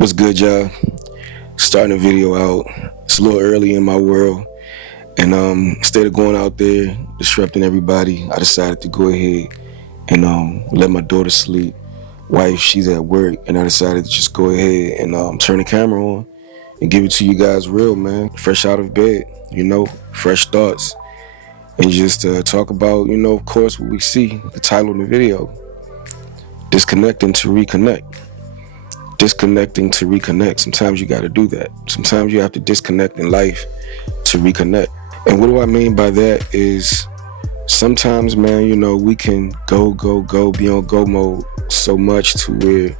What's good, y'all? Starting a video out. It's a little early in my world, and instead of going out there disrupting everybody, I decided to go ahead and let my daughter sleep. Wife, she's at work, and I decided to just go ahead and turn the camera on and give it to you guys real, man. Fresh out of bed, fresh thoughts, and just talk about, of course, what we see. The title of the video: disconnecting to reconnect. Disconnecting to reconnect. Sometimes you got to do that. Sometimes you have to disconnect in life to reconnect. And what do I mean by that is sometimes, man, we can go, be on go mode so much to where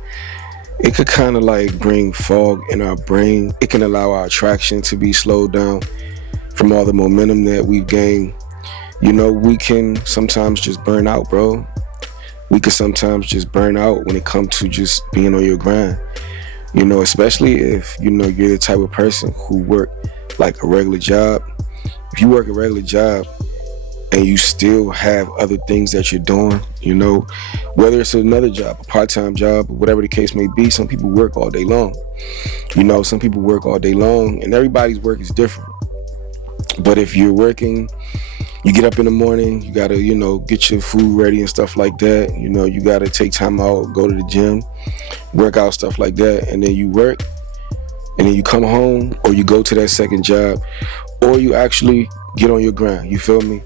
it could kind of like bring fog in our brain. It can allow our attraction to be slowed down from all the momentum that we've gained. We can sometimes just burn out, bro. We could sometimes just burn out when it comes to just being on your grind. Especially if, you're the type of person who work like a regular job. If you work a regular job and you still have other things that you're doing, whether it's another job, a part-time job, or whatever the case may be, some people work all day long. Some people work all day long, and everybody's work is different. But if you're working, you get up in the morning, you gotta, get your food ready and stuff like that. You gotta take time out, go to the gym, work out, stuff like that. And then you work, and then you come home, or you go to that second job, or you actually get on your grind, you feel me?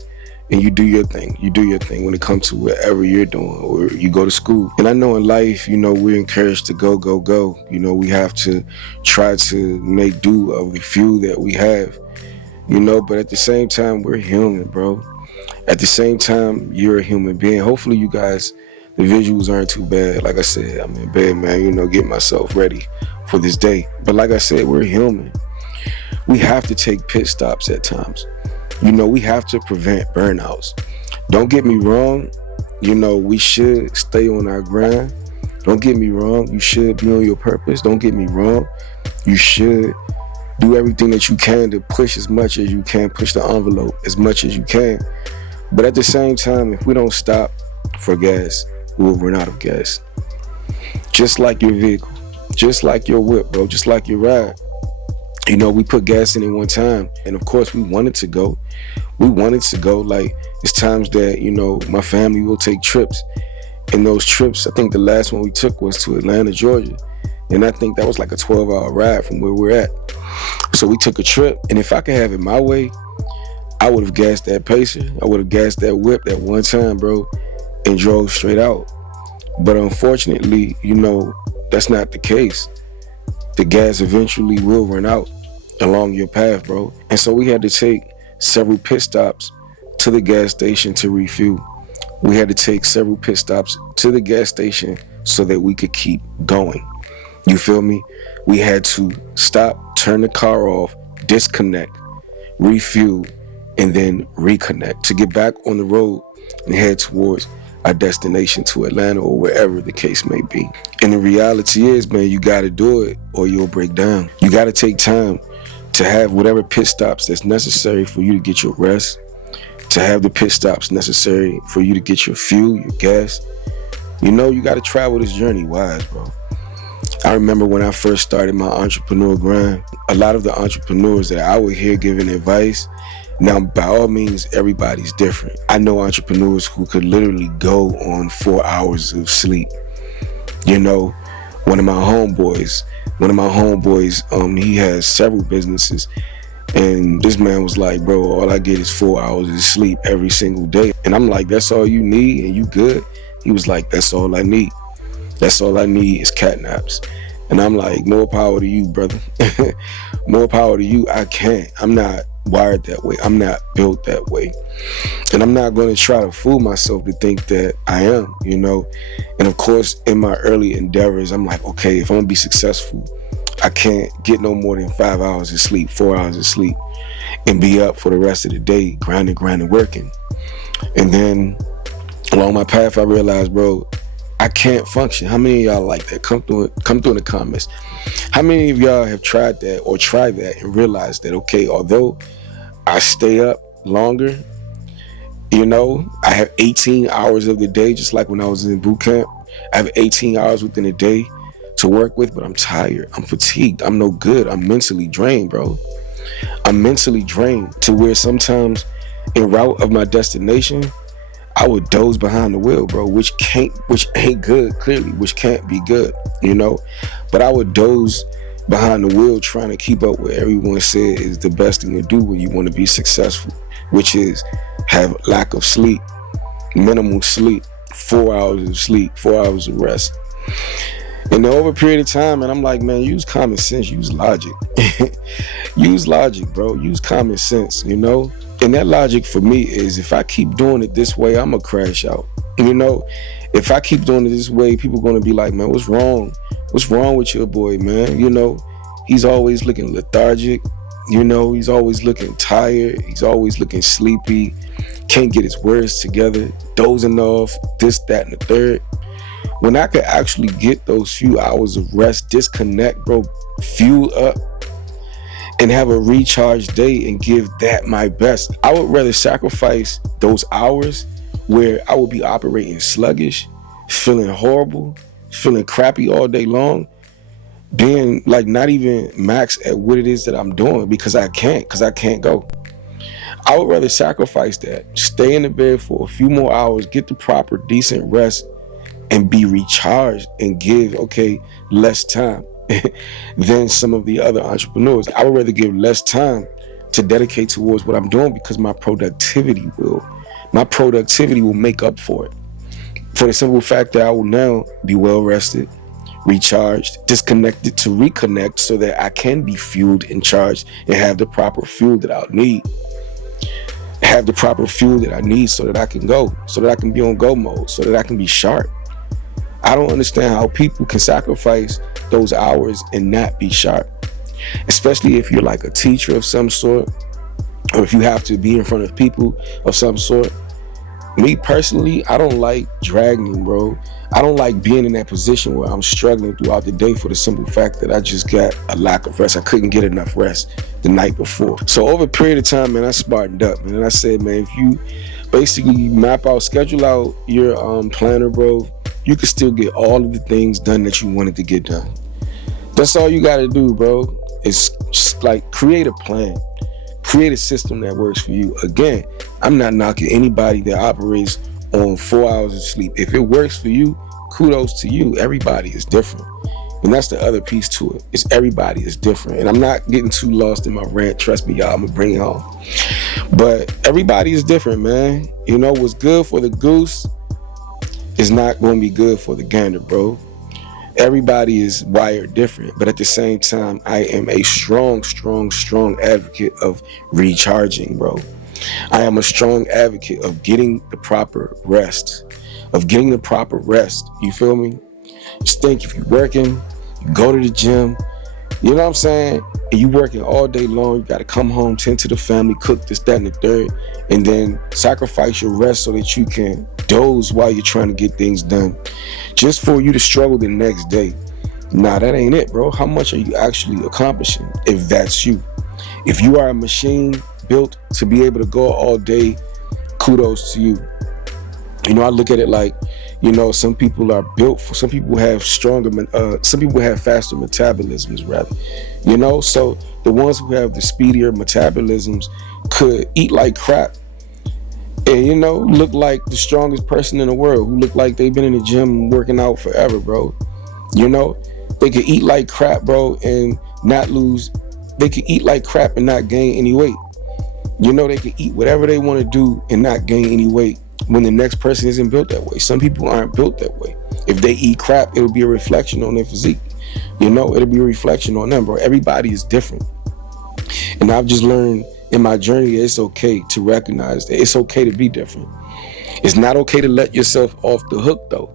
And you do your thing. You do your thing when it comes to whatever you're doing, or you go to school. And I know in life, we're encouraged to go. We have to try to make do of the few that we have. But at the same time, we're human, bro. At the same time, you're a human being. Hopefully you guys, the visuals aren't too bad. Like I said, I'm in bed, man, getting myself ready for this day. But like I said, we're human. We have to take pit stops at times. We have to prevent burnouts. Don't get me wrong. We should stay on our grind. Don't get me wrong. You should be on your purpose. Don't get me wrong. You should do everything that you can to push as much as you can, push the envelope as much as you can. But at the same time, if we don't stop for gas, we'll run out of gas. Just like your vehicle, just like your whip, bro, just like your ride. We put gas in it one time, and of course we wanted to go. Like, it's times that, my family will take trips. And those trips, I think the last one we took was to Atlanta, Georgia. And I think that was like a 12-hour ride from where we're at. So we took a trip, and if I could have it my way, I would have gassed that Pacer. I would have gassed that whip that one time, bro, and drove straight out. But unfortunately, that's not the case. The gas eventually will run out along your path, bro. And so we had to take several pit stops to the gas station to refuel. We had to take several pit stops to the gas station so that we could keep going. You feel me? We had to stop, turn the car off, disconnect, refuel, and then reconnect to get back on the road and head towards our destination, to Atlanta or wherever the case may be. And the reality is, man, you got to do it or you'll break down. You got to take time to have whatever pit stops that's necessary for you to get your rest, to have the pit stops necessary for you to get your fuel, your gas. You got to travel this journey wise, bro. I remember when I first started my entrepreneur grind, a lot of the entrepreneurs that I would hear giving advice, now by all means, everybody's different. I know entrepreneurs who could literally go on 4 hours of sleep. One of my homeboys, he has several businesses, and this man was like, bro, all I get is 4 hours of sleep every single day. And I'm like, that's all you need and you good? He was like, that's all I need. That's all I need is cat naps. And I'm like, more power to you, brother. More power to you. I can't. I'm not wired that way. I'm not built that way. And I'm not going to try to fool myself to think that I am, And of course, in my early endeavors, I'm like, okay, if I'm going to be successful, I can't get no more than 5 hours of sleep, 4 hours of sleep, and be up for the rest of the day, grinding, working. And then along my path, I realized, bro, I can't function. How many of y'all like that? Come through in the comments. How many of y'all have tried that or tried that and realized that, okay, although I stay up longer, I have 18 hours of the day, just like when I was in boot camp. I have 18 hours within a day to work with, but I'm tired. I'm fatigued. I'm no good. I'm mentally drained, bro. I'm mentally drained to where sometimes en route of my destination, I would doze behind the wheel, bro, which ain't good, clearly, which can't be good, you know? But I would doze behind the wheel trying to keep up with everyone said is the best thing to do when you want to be successful, which is have lack of sleep, minimal sleep, 4 hours of sleep, 4 hours of rest. And then over a period of time, and I'm like, man, use common sense, use logic. Use logic, bro. Use common sense, you know? And that logic for me is if I keep doing it this way, I'm going to crash out. You know, if I keep doing it this way, people are going to be like, man, what's wrong? What's wrong with your boy, man? You know, he's always looking lethargic. You know, he's always looking tired. He's always looking sleepy. Can't get his words together. Dozing off, this, that, and the third. When I could actually get those few hours of rest, disconnect, bro, fuel up, and have a recharged day and give that my best, I would rather sacrifice those hours where I would be operating sluggish, feeling horrible, feeling crappy all day long, being like not even max at what it is that I'm doing because I can't go. I would rather sacrifice that, stay in the bed for a few more hours, get the proper decent rest, and be recharged and give, less time than some of the other entrepreneurs. I would rather give less time to dedicate towards what I'm doing because my productivity will make up for it. For the simple fact that I will now be well rested, recharged, disconnected to reconnect so that I can be fueled and charged and have the proper fuel that I'll need. Have the proper fuel that I need so that I can go, so that I can be on go mode, so that I can be sharp. I don't understand how people can sacrifice those hours and not be sharp, especially if you're like a teacher of some sort, or if you have to be in front of people of some sort. Me personally, I don't like dragging, bro. I don't like being in that position where I'm struggling throughout the day for the simple fact that I just got a lack of rest. I couldn't get enough rest the night before. So over a period of time, man, I smartened up, man. And I said, man, if you basically schedule out your planner, bro, you can still get all of the things done that you wanted to get done. That's all you got to do, bro. It's just like create a plan. Create a system that works for you. Again, I'm not knocking anybody that operates on 4 hours of sleep. If it works for you, kudos to you. Everybody is different. And that's the other piece to it. Is everybody is different. And I'm not getting too lost in my rant. Trust me, y'all, I'm going to bring it home. But everybody is different, man. You know, what's good for the goose is not going to be good for the gander, bro. Everybody is wired different, but at the same time, I am a strong advocate of recharging, bro. I am a strong advocate of getting the proper rest, You feel me? Just think, if you're working, you go to the gym, you know what I'm saying? And you working all day long, you got to come home, tend to the family, cook this, that, and the third, and then sacrifice your rest so that you can doze while you're trying to get things done, just for you to struggle the next day. Nah, that ain't it, bro. How much are you actually accomplishing if that's you? If you are a machine built to be able to go all day, kudos to you. You know, I look at it like, you know, some people have faster metabolisms, rather. You know, so the ones who have the speedier metabolisms could eat like crap and, you know, look like the strongest person in the world, who look like they've been in the gym working out forever, bro. You know, they could eat like crap, bro, and not lose. They could eat like crap and not gain any weight. You know, they could eat whatever they want to do and not gain any weight when the next person isn't built that way. Some people aren't built that way. If they eat crap, it'll be a reflection on their physique. You know, it'll be a reflection on them, bro. Everybody is different. And I've just learned in my journey that it's okay to recognize that it's okay to be different. It's not okay to let yourself off the hook, though.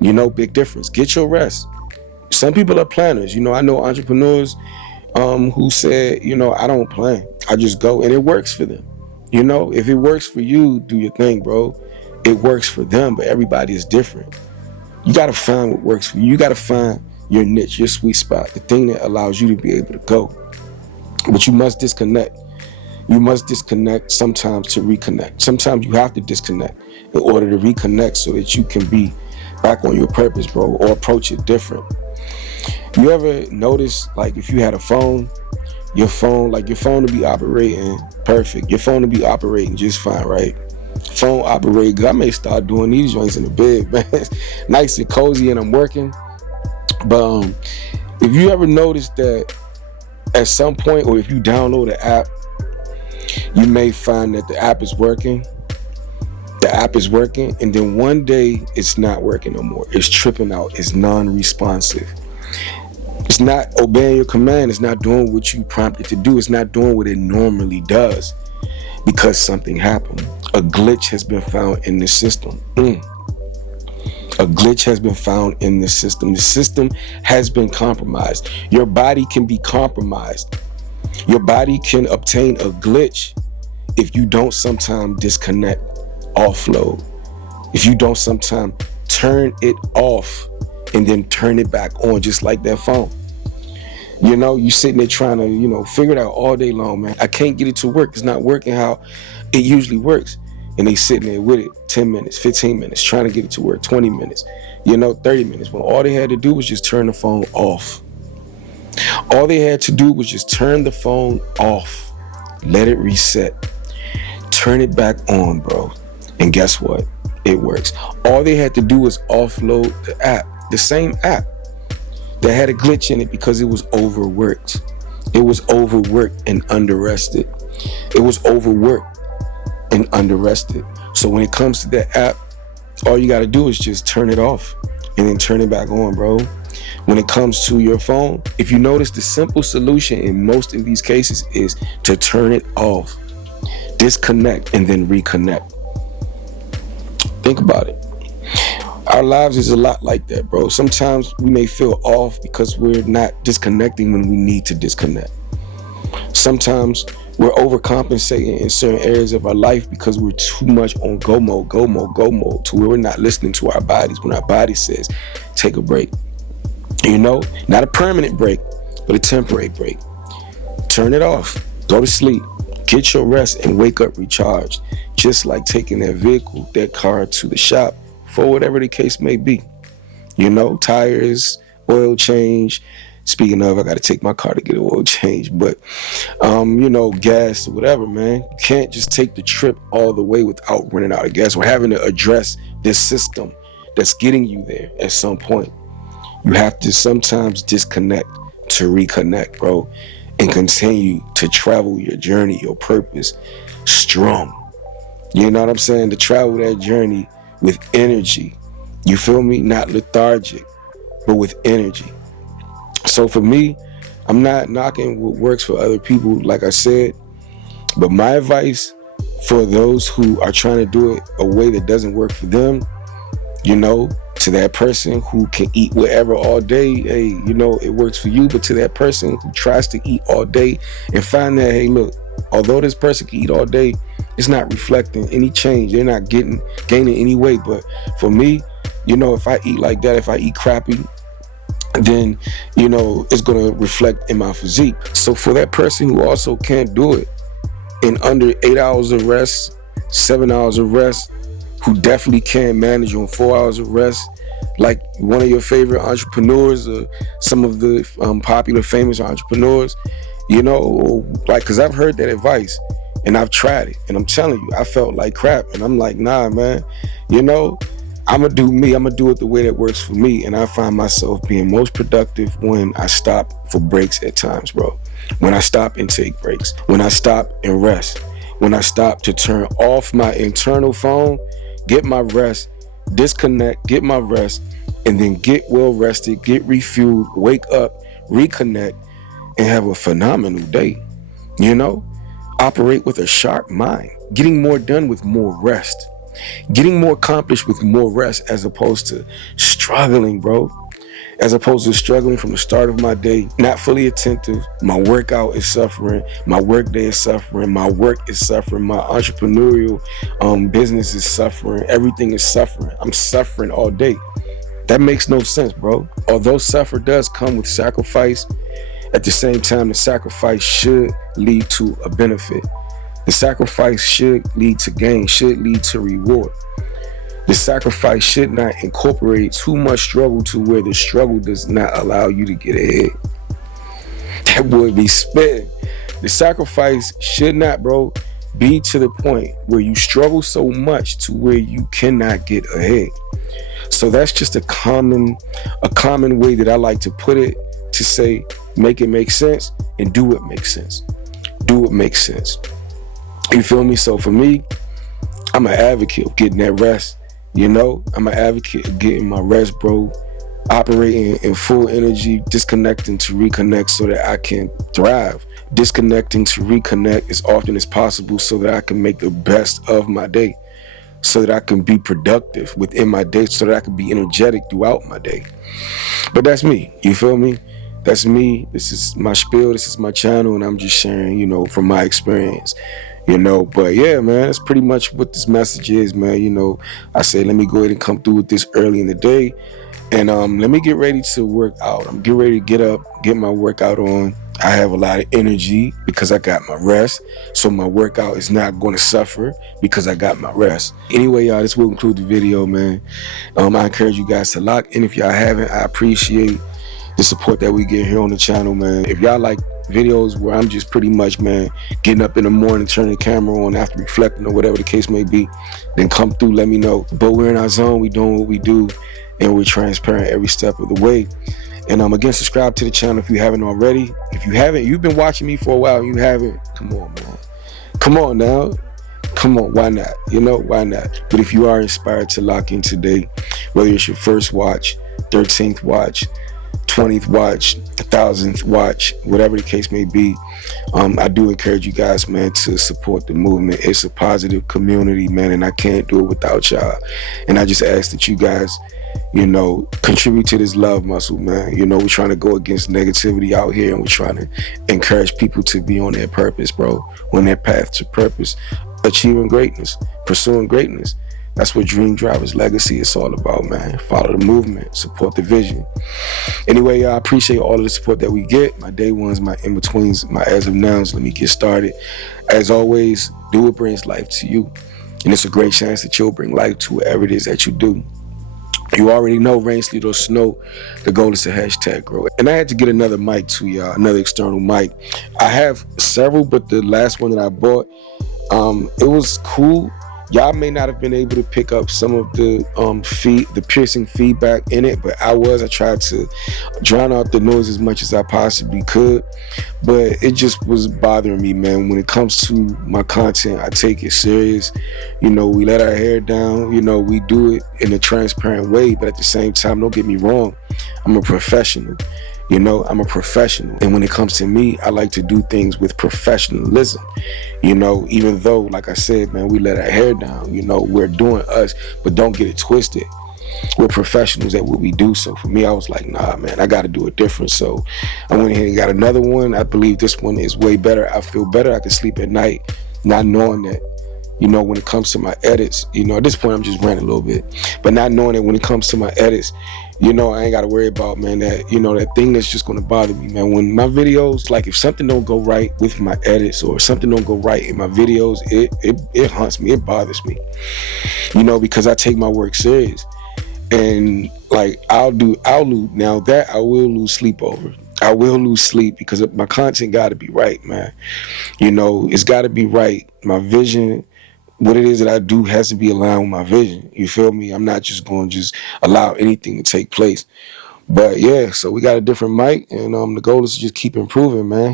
You know, big difference. Get your rest. Some people are planners. You know, I know entrepreneurs who said, you know, I don't plan. I just go, and it works for them. You know, if it works for you, do your thing, bro. It works for them, but everybody is different. You got to find what works for you. You got to find your niche, your sweet spot, the thing that allows you to be able to go. But you must disconnect. You must disconnect sometimes to reconnect. Sometimes you have to disconnect in order to reconnect so that you can be back on your purpose, bro, or approach it different. You ever notice, like, if you had a phone, your phone to be operating perfect, your phone to be operating just fine, right? Phone operate good. I may start doing these joints in the bed, man. Nice and cozy, and I'm working. But if you ever notice that at some point, or if you download an app, you may find that the app is working. The app is working, and then one day it's not working no more. It's tripping out. It's non-responsive. It's not obeying your command. It's not doing what you prompted to do. It's not doing what it normally does because something happened. A glitch has been found in the system. A glitch has been found in the system. The system has been compromised. Your body can be compromised. Your body can obtain a glitch if you don't sometimes disconnect, offload. If you don't sometimes turn it off and then turn it back on, just like that phone. You know, you sitting there trying to, figure it out all day long, man. I can't get it to work. It's not working how it usually works. And they sitting there with it 10 minutes, 15 minutes, trying to get it to work, 20 minutes, 30 minutes. When all they had to do was just turn the phone off. All they had to do was just turn the phone off, let it reset, turn it back on, bro. And guess what? It works. All they had to do was offload the app, the same app that had a glitch in it because it was overworked. It was overworked and underrested. It was overworked and underrested. So when it comes to that app, all you got to do is just turn it off and then turn it back on, bro. When it comes to your phone, if you notice, the simple solution in most of these cases is to turn it off, disconnect, and then reconnect. Think about it. Our lives is a lot like that, bro. Sometimes we may feel off because we're not disconnecting when we need to disconnect. Sometimes we're overcompensating in certain areas of our life because we're too much on go mode, to where we're not listening to our bodies when our body says, take a break. Not a permanent break, but a temporary break. Turn it off, go to sleep, get your rest, and wake up recharged. Just like taking that vehicle, that car to the shop for whatever the case may be. Tires, oil change. Speaking of, I got to take my car to get an oil change, but, gas or whatever, man. You can't just take the trip all the way without running out of gas or having to address this system that's getting you there at some point. You have to sometimes disconnect to reconnect, bro, and continue to travel your journey, your purpose, strong. You know what I'm saying? To travel that journey with energy. You feel me? Not lethargic, but with energy. So for me, I'm not knocking what works for other people, like I said, but my advice for those who are trying to do it a way that doesn't work for them, to that person who can eat whatever all day, hey, it works for you, but to that person who tries to eat all day and find that, hey, look, although this person can eat all day, it's not reflecting any change. They're not gaining any weight. But for me, if I eat like that, if I eat crappy, then, it's going to reflect in my physique. So for that person who also can't do it in under 8 hours of rest, 7 hours of rest, who definitely can manage on 4 hours of rest, like one of your favorite entrepreneurs or some of the popular famous entrepreneurs, because I've heard that advice and I've tried it, and I'm telling you, I felt like crap, and I'm like, nah, man, I'm gonna do me. I'm gonna do it the way that works for me, and I find myself being most productive when I stop for breaks at times, bro. When I stop and take breaks, when I stop and rest, when I stop to turn off my internal phone, get my rest, disconnect, get my rest, and then get well rested, get refueled, wake up, reconnect, and have a phenomenal day. Operate with a sharp mind, getting more done with more rest, getting more accomplished with more rest, as opposed to struggling, bro. As opposed to struggling from the start of my day, not fully attentive. My workout is suffering. My work day is suffering. My work is suffering. My entrepreneurial business is suffering. Everything is suffering. I'm suffering all day. That makes no sense, bro. Although suffer does come with sacrifice, at the same time, the sacrifice should lead to a benefit. The sacrifice should lead to gain, should lead to reward. The sacrifice should not incorporate too much struggle to where the struggle does not allow you to get ahead. That would be spit. The sacrifice should not, bro, be to the point where you struggle so much to where you cannot get ahead. So that's just a common way that I like to put it, to say, make it make sense and do what makes sense. Do what makes sense. You feel me? So for me, I'm an advocate of getting that rest. I'm an advocate of getting my rest, bro. Operating in full energy, disconnecting to reconnect so that I can thrive. Disconnecting to reconnect as often as possible so that I can make the best of my day, so that I can be productive within my day, so that I can be energetic throughout my day. But that's me, you feel me? That's me. This is my spiel, this is my channel, and I'm just sharing, from my experience. But yeah, man, that's pretty much what this message is, man. I say, let me go ahead and come through with this early in the day. And let me get ready to work out. I'm getting ready to get up, get my workout on. I have a lot of energy because I got my rest. So my workout is not going to suffer because I got my rest. Anyway, y'all, this will conclude the video, man. I encourage you guys to lock in. If y'all haven't, I appreciate the support that we get here on the channel, man. If y'all like videos where I'm just pretty much, man, getting up in the morning, turning the camera on after reflecting or whatever the case may be, then come through, let me know. But we're in our zone, we doing what we do, and we're transparent every step of the way. And again, subscribe to the channel if you haven't already. If you haven't, you've been watching me for a while and you haven't, come on, man. Come on now. Come on, why not? Why not? But if you are inspired to lock in today, whether it's your first watch, 13th watch, 20th watch, 1000th watch, whatever the case may be, I do encourage you guys, man, to support the movement. It's a positive community, man, and I can't do it without y'all. And I just ask that you guys, contribute to this love muscle, man. We're trying to go against negativity out here, and we're trying to encourage people to be on their purpose, bro, on their path to purpose, achieving greatness, pursuing greatness. That's what Dream Drivers Legacy is all about, man. Follow the movement, support the vision. Anyway, I appreciate all of the support that we get. My day ones, my in-betweens, my as of nows. Let me get started. As always, do what brings life to you. And it's a great chance that you'll bring life to whatever it is that you do. You already know, rain, sleet, or snow, the goal is to hashtag grow. And I had to get another mic to y'all, another external mic. I have several, but the last one that I bought, it was cool. Y'all may not have been able to pick up some of the piercing feedback in it, but I tried to drown out the noise as much as I possibly could. But it just was bothering me, man. When it comes to my content, I take it serious. We let our hair down. We do it in a transparent way, but at the same time, don't get me wrong, I'm a professional. I'm a professional. And when it comes to me, I like to do things with professionalism. Even though, like I said, man, we let our hair down, we're doing us, but don't get it twisted. We're professionals at what we do. So for me, I was like, nah, man, I got to do it different. So I went ahead and got another one. I believe this one is way better. I feel better. I can sleep at night, not knowing that, when it comes to my edits, at this point, I'm just ranting a little bit, but not knowing that when it comes to my edits, I ain't got to worry about, man, that, that thing that's just going to bother me, man. When my videos, like if something don't go right with my edits or something don't go right in my videos, it haunts me. It bothers me, because I take my work serious. And like I will lose sleep over. I will lose sleep because my content got to be right, man. It's got to be right. My vision, what it is that I do has to be aligned with my vision. You feel me? I'm not just going to just allow anything to take place. But yeah, so we got a different mic, and the goal is to just keep improving, man.